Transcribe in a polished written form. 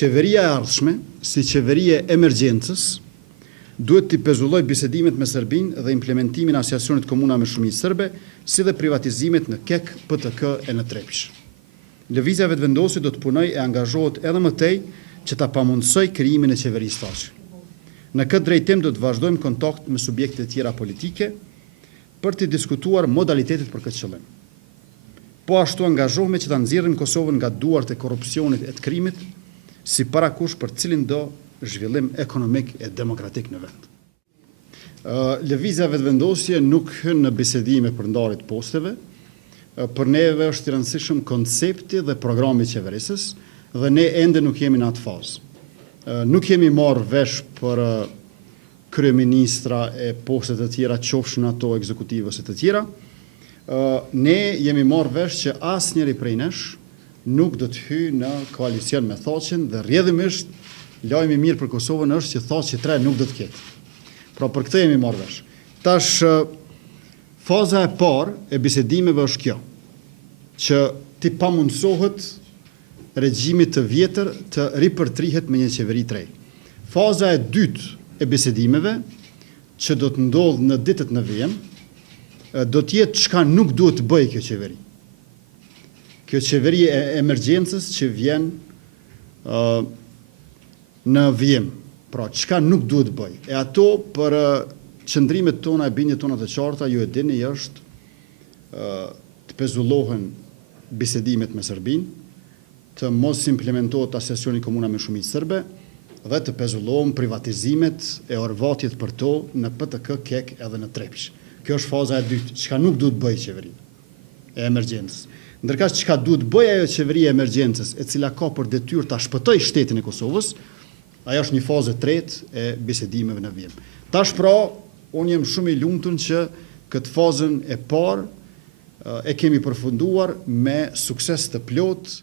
Qeveria e ardhshme, si qeveria e emergjencës, duhet të pezulloj bisedimet me Serbinë dhe implementimin e asociacionit komuna me shumicë serbe, si dhe privatizimet në KEK, PTK e në Trepish. Lëvizja vetëvendosi do të punoj e angazhohet edhe më tej që ta pamundsoj krijimin e qeverisë tonë. Në këtë drejtim do të vazhdojmë kontakt me subjekte të tjera politike për të diskutuar modalitetet për këtë qëllim. Po ashtu angazhohemi që ta nxjerrim Kosovën nga duart e korrupsionit e të krimit, si parakush për cilin do zhvillim ekonomik e demokratik në vend. Lëvizja vetëvendosje nuk hyn në bisedime për ndarjet posteve, për neve është i rëndësishëm koncepti dhe programi i qeverisës dhe ne ende nuk jemi në atë fazë. Nuk jemi marrë vesh për kryeministra e postet të tjera, qofshin ato ekzekutive ose të tjera. Ne jemi marrë vesh që asnjëri prej nesh nuk do të hyjë në koalicion me Thaçin dhe rrjedhimisht lajmi i mirë për Kosovën është që Thaçi 3 nuk do të ketë. Pra për këtë jemi marrë vesh. Tash faza e parë e bisedimeve është kjo, që ti pamundsohet regjimit të vjetër të ripërtrihet me një qeveri të re. Faza e dytë e bisedimeve, që do të ndodhë në ditët në vijim, do të jetë çka nuk duhet të bëjë kjo qeveri. Kjo qeveri e emergjencës që vjen në vijim, pra çka nuk duhet të bëj. E ato për qëndrimet tona e bindjet tona të qarta, ju e dini, është të pezullohen bisedimet me Serbinë, të mos implementohet asociacioni komuna me shumicë serbe dhe të pezullohen privatizimet e orvatjet për to në PTK, KEK edhe në Trepish. Kjo është faza e dytë, çka nuk duhet bëj qeveri e emergjencës. Ndërkaq çka duhet bëj ajo qeveria e emergjencës, e cila ka për detyrë ta shpëtojë shtetin e Kosovës, ajo është një fazë tretë e bisedimeve në vijim. Tash pra, unë jam shumë i lumtur që këtë fazën e parë e kemi përfunduar me sukses të plotë.